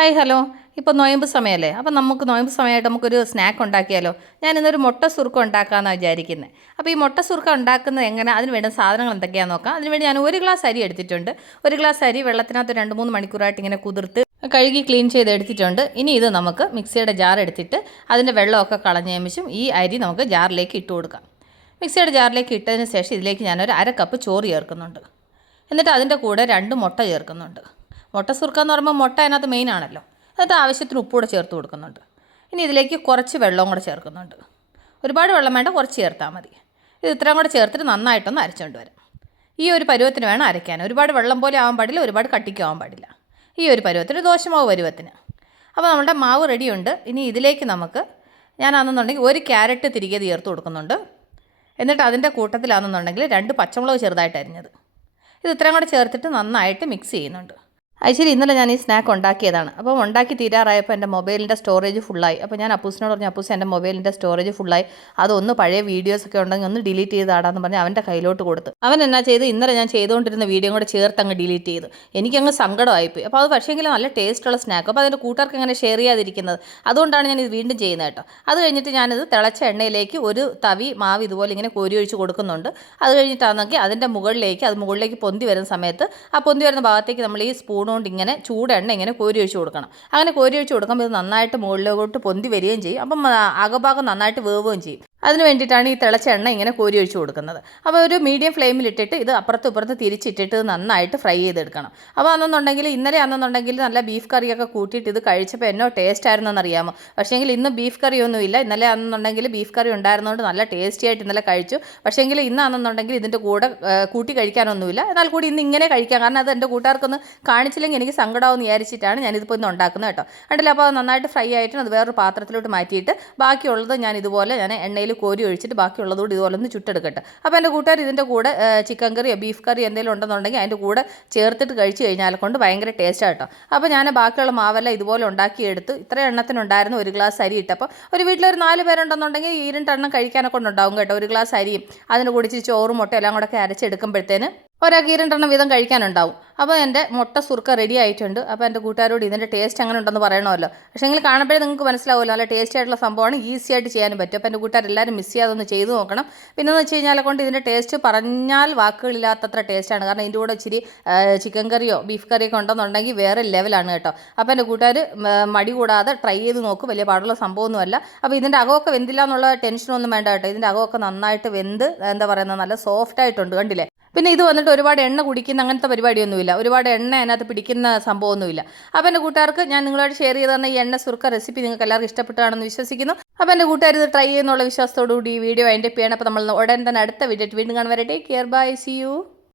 Hi hello. ഇപ്പോൾ നോയമ്പ് സമയമല്ലേ അപ്പോൾ നമുക്ക് നോയമ്പ് സമയമായിട്ട് നമുക്കൊരു സ്നാക്ക് ഉണ്ടാക്കിയാലോ? ഞാൻ ഇന്നൊരു മുട്ട സുർക്ക ഉണ്ടാക്കാമെന്നാണ് വിചാരിക്കുന്നത് അപ്പോൾ ഈ മുട്ട സുർക്ക ഉണ്ടാക്കുന്നത് എങ്ങനെ? അതിന് വേണ്ട സാധനങ്ങൾ എന്തൊക്കെയാണെന്ന് നോക്കാം. അതിനുവേണ്ടി ഞാൻ ഒരു ഗ്ലാസ് അരി എടുത്തിട്ടുണ്ട്. ഒരു ഗ്ലാസ് അരി വെള്ളത്തിനകത്ത് രണ്ട് മൂന്ന് മണിക്കൂറായിട്ട് ഇങ്ങനെ കുതിർത്ത് കഴുകി ക്ലീൻ ചെയ്ത് എടുത്തിട്ടുണ്ട്. ഇനി ഇത് നമുക്ക് മിക്സിയുടെ ജാർ എടുത്തിട്ട് അതിന്റെ വെള്ളമൊക്കെ കളഞ്ഞ നിമിഷം ഈ അരി നമുക്ക് ജാറിലേക്ക് ഇട്ട് കൊടുക്കാം. മിക്സിയുടെ ജാറിലേക്ക് ഇട്ടതിന് ശേഷം ഇതിലേക്ക് ഞാനൊരു അര കപ്പ് ചോറ് ചേർക്കുന്നുണ്ട്. എന്നിട്ട് അതിന്റെ കൂടെ രണ്ട് മുട്ട ചേർക്കുന്നുണ്ട്. മുട്ട സുർക്ക എന്ന് പറയുമ്പോൾ മുട്ട അതിനകത്ത് മെയിൻ ആണല്ലോ. അതിനകത്ത് ആവശ്യത്തിന് ഉപ്പ് കൂടെ ചേർത്ത് കൊടുക്കുന്നുണ്ട്. ഇനി ഇതിലേക്ക് കുറച്ച് വെള്ളവും കൂടെ ചേർക്കുന്നുണ്ട്. ഒരുപാട് വെള്ളം വേണ്ട കുറച്ച് ചേർത്താൽ മതി. ഇത് ഇത്രയും കൂടെ ചേർത്തിട്ട് നന്നായിട്ടൊന്ന് അരച്ചുകൊണ്ട് വരാം. ഈ ഒരു പരുവത്തിന് വേണം അരയ്ക്കാൻ. ഒരുപാട് വെള്ളം പോലെ ആവാൻ പാടില്ല ഒരുപാട് കട്ടിക്കാവാൻ പാടില്ല. ഈ ഒരു പരുവത്തിന് ദോശമാവ് പരുവത്തിന്. അപ്പോൾ നമ്മുടെ മാവ് റെഡിയുണ്ട്. ഇനി ഇതിലേക്ക് നമുക്ക് ഞാനാണെന്നുണ്ടെങ്കിൽ ഒരു ക്യാരറ്റ് തിരികെ ചേർത്ത് കൊടുക്കുന്നുണ്ട്. എന്നിട്ട് അതിന്റെ കൂട്ടത്തിലാണെന്നുണ്ടെങ്കിൽ രണ്ട് പച്ചമുളക് ചെറുതായിട്ട് അരിഞ്ഞത്. ഇത് ഇത്രയും കൂടെ ചേർത്തിട്ട് നന്നായിട്ട് മിക്സ് ചെയ്യുന്നുണ്ട്. ആക്ച്വലി ഇന്നലെ ഞാൻ ഈ സ്നാക്ക് ഉണ്ടാക്കിയതാണ്. അപ്പോൾ ഉണ്ടാക്കി തീരാറായപ്പോൾ എന്റെ മൊബൈലിന്റെ സ്റ്റോറേജ് ഫുള്ളായി അപ്പോൾ ഞാൻ അപ്പൂസിനോട് പറഞ്ഞു അപ്പൂസ് എന്റെ മൊബൈലിന്റെ സ്റ്റോറേജ് ഫുള്ളായി അതൊന്ന് പഴയ വീഡിയോസ് ഒക്കെ ഉണ്ടെങ്കിൽ ഒന്ന് ഡിലീറ്റ് ചെയ്താടാന്ന് പറഞ്ഞ് അവന്റെ കയ്യിലോട്ട് കൊടുത്തു. അവൻ എന്നാ ചെയ്ത് ഇന്നലെ ഞാൻ ചെയ്തുകൊണ്ടിരുന്ന വീഡിയോ കൂടെ ചേർത്ത് അങ്ങ് ഡിലീറ്റ് ചെയ്തു. എനിക്കങ്ങ് സങ്കടമായിപ്പോയി. അപ്പോൾ അത് പക്ഷേങ്കിലും നല്ല ടേസ്റ്റുള്ള സ്നാക്ക് അപ്പോൾ അതിന്റെ കൂട്ടർക്ക് എങ്ങനെ ഷെയർ ചെയ്യാതിരിക്കുന്നത്. അതുകൊണ്ടാണ് ഞാൻ ഇത് വീണ്ടും ചെയ്യുന്നത് കേട്ടോ. അത് കഴിഞ്ഞിട്ട് ഞാനിത് തിളച്ച എണ്ണയിലേക്ക് ഒരു തവി മാവ് ഇതുപോലെ ഇങ്ങനെ കോരി ഒഴിച്ച് കൊടുക്കുന്നുണ്ട്. അത് കഴിഞ്ഞിട്ടാണെങ്കിൽ അതിന്റെ മുകളിലേക്ക് അത് മുകളിലേക്ക് പൊന്തി വരുന്ന സമയത്ത് ആ പൊന്തി വരുന്ന ഭാഗത്തേക്ക് നമ്മൾ ഈ സ്പൂൺ കൊണ്ട് ഇങ്ങനെ ചൂടെണ്ണ ഇങ്ങനെ കോരി ഒഴിച്ച് കൊടുക്കണം. അങ്ങനെ കോരി ഒഴിച്ച് കൊടുക്കുമ്പോൾ ഇത് നന്നായിട്ട് മുകളിലോട്ട് പൊന്തി വരികയും ചെയ്യും. അപ്പം അകഭാഗം നന്നായിട്ട് വേവുകയും ചെയ്യും. അതിന് വേണ്ടിയിട്ടാണ് ഈ തിളച്ച എണ്ണ ഇങ്ങനെ കോരി ഒഴിച്ച് കൊടുക്കുന്നത്. അപ്പോൾ ഒരു മീഡിയം ഫ്ലെയിമിലിട്ടിട്ട് ഇത് അപ്പുറത്തും ഇപ്പുറത്ത് തിരിച്ചിട്ടിട്ട് നന്നായിട്ട് ഫ്രൈ ചെയ്തെടുക്കണം. അപ്പോൾ അന്നെന്നുണ്ടെങ്കിൽ ഇന്നലെ അന്നെന്നുണ്ടെങ്കിൽ നല്ല ബീഫ് കറിയൊക്കെ കൂട്ടിയിട്ട് ഇത് കഴിച്ചപ്പോൾ എന്നോ ടേസ്റ്റ് ആയിരുന്നെന്ന് അറിയാമോ പക്ഷേങ്കിൽ ഇന്ന് ബീഫ് കറിയൊന്നുമില്ല ഇന്നലെ അന്നെന്നുണ്ടെങ്കിൽ ബീഫ് കറി ഉണ്ടായിരുന്നതുകൊണ്ട് നല്ല ടേസ്റ്റി ആയിട്ട് ഇന്നലെ കഴിച്ചു. പക്ഷേങ്കിൽ ഇന്ന് അന്നെന്നുണ്ടെങ്കിൽ ഇതിന്റെ കൂടെ കൂട്ടി കഴിക്കാനൊന്നുമില്ല. എന്നാൽ കൂടി ഇന്ന് ഇങ്ങനെ കഴിക്കാം. കാരണം അത് എന്റെ കൂട്ടുകാർക്കൊന്ന് കാണിച്ചില്ലെങ്കിൽ എനിക്ക് സങ്കടമാവെന്ന് വിചാരിച്ചിട്ടാണ് ഞാനിതിപ്പോൾ ഇന്ന് ഉണ്ടാക്കുന്നത് കേട്ടോ. കണ്ടില്ല? അപ്പോൾ നന്നായിട്ട് ഫ്രൈ ആയിട്ട് അത് വേറൊരു പാത്രത്തിലോട്ട് മാറ്റിയിട്ട് ബാക്കിയുള്ളത് ഞാൻ ഇതുപോലെ ഞാൻ എണ്ണയിൽ കോരി ഒഴിച്ചിട്ട് ബാക്കിയുള്ളത് കൂടി ഇതുപോലെ ഒന്ന് ചുട്ടെടുക്കട്ടെ. അപ്പോൾ എന്റെ കൂട്ടുകാർ ഇതിന്റെ കൂടെ ചിക്കൻ കറിയോ ബീഫ് കറിയോ എന്തെങ്കിലും ഉണ്ടെന്നുണ്ടെങ്കിൽ അതിന്റെ കൂടെ ചേർത്തിട്ട് കഴിച്ച് കഴിഞ്ഞാൽ കൊണ്ട് ഭയങ്കര ടേസ്റ്റ് അപ്പോൾ ഞാൻ ബാക്കിയുള്ള മാവെല്ലാം ഇതുപോലെ ഉണ്ടാക്കിയെടുത്ത് ഇത്ര എണ്ണത്തിനുണ്ടായിരുന്നു ഒരു ഗ്ലാസ് അരി ഇട്ടപ്പോൾ ഒരു വീട്ടിലൊരു നാല് പേരുണ്ടെന്നുണ്ടെങ്കിൽ ഈ രണ്ടെണ്ണം കഴിക്കാനൊക്കെ ഉണ്ടാവും കേട്ടോ. ഒരു ഗ്ലാസ് അരിയും അതിന് കൂടി ചോറും മുട്ട എല്ലാം കൂടെ ഒക്കെ അരച്ചെടുക്കുമ്പോഴത്തേന് ഒരാൾക്ക് ഈ രണ്ടെണ്ണം വീതം കഴിക്കാനുണ്ടാവും. അപ്പോൾ എന്റെ മുട്ട സുർക്ക റെഡി ആയിട്ടുണ്ട്. അപ്പോൾ എന്റെ കൂട്ടുകാരോട് ഇതിന്റെ ടേസ്റ്റ് അങ്ങനെ ഉണ്ടെന്ന് പറയണമല്ലോ. പക്ഷേ എങ്കിൽ കാണുമ്പോഴേ നിങ്ങൾക്ക് മനസ്സിലാവുമല്ലോ നല്ല ടേസ്റ്റ് ആയിട്ടുള്ള സംഭവമാണ് ഈസി ആയിട്ട് ചെയ്യാനും പറ്റും. അപ്പോൾ എന്റെ കൂട്ടുകാരെല്ലാവരും മിസ് ചെയ്യാതെ ഒന്ന് ചെയ്ത് നോക്കണം. പിന്നെ എന്ന് വെച്ച് കഴിഞ്ഞാൽ കൊണ്ട് ഇതിന്റെ ടേസ്റ്റ് പറഞ്ഞാൽ വാക്കുകളില്ലാത്തത്ര ടേസ്റ്റാണ് കാരണം ഇതിന്റെ കൂടെ ഇച്ചിരി ചിക്കൻ കറിയോ ബീഫ് കറിയൊക്കെ ഉണ്ടെന്നുണ്ടെങ്കിൽ വേറെ ലെവലാണ് കേട്ടോ. അപ്പോൾ എന്റെ കൂട്ടുകാർ മടി കൂടാതെ ട്രൈ ചെയ്ത് നോക്കും. വലിയ പാടുള്ള സംഭവമൊന്നുമല്ല അപ്പോൾ ഇതിന്റെ അകമൊക്കെ വെന്തില്ല എന്നുള്ള ടെൻഷനൊന്നും വേണ്ട കേട്ടോ. ഇതിന്റെ അകമൊക്കെ നന്നായിട്ട് വെന്ത് എന്താ പറയുന്നത് നല്ല സോഫ്റ്റ് ആയിട്ടുണ്ട്. കണ്ടില്ലേ? പിന്നെ ഇത് വന്നിട്ട് ഒരുപാട് എണ്ണ കുടിക്കുന്ന അങ്ങനത്തെ പരിപാടിയൊന്നുമില്ല. ഒരുപാട് എണ്ണ അതിനകത്ത് പിടിക്കുന്ന സംഭവമൊന്നുമില്ല. അപ്പോൾ എന്റെ കൂട്ടുകാർക്ക് ഞാൻ നിങ്ങളോട് ഷെയർ ചെയ്ത് തന്ന ഈ എണ്ണ സുർക്ക റെസിപ്പി നിങ്ങൾക്ക് എല്ലാവർക്കും ഇഷ്ടപ്പെട്ടാണെന്ന് വിശ്വസിക്കുന്നു. അപ്പോൾ എന്റെ കൂട്ടുകാർ ഇത് ട്രൈ ചെയ്യുന്നുള്ള വിശ്വാസത്തോടു കൂടി ഈ വീഡിയോ അതിന്റെ ചെയ്യണം. അപ്പോൾ നമ്മൾ ഉടൻ തന്നെ അടുത്ത വീഡിയോ വീണ്ടും കാണുവരെ take care bye see you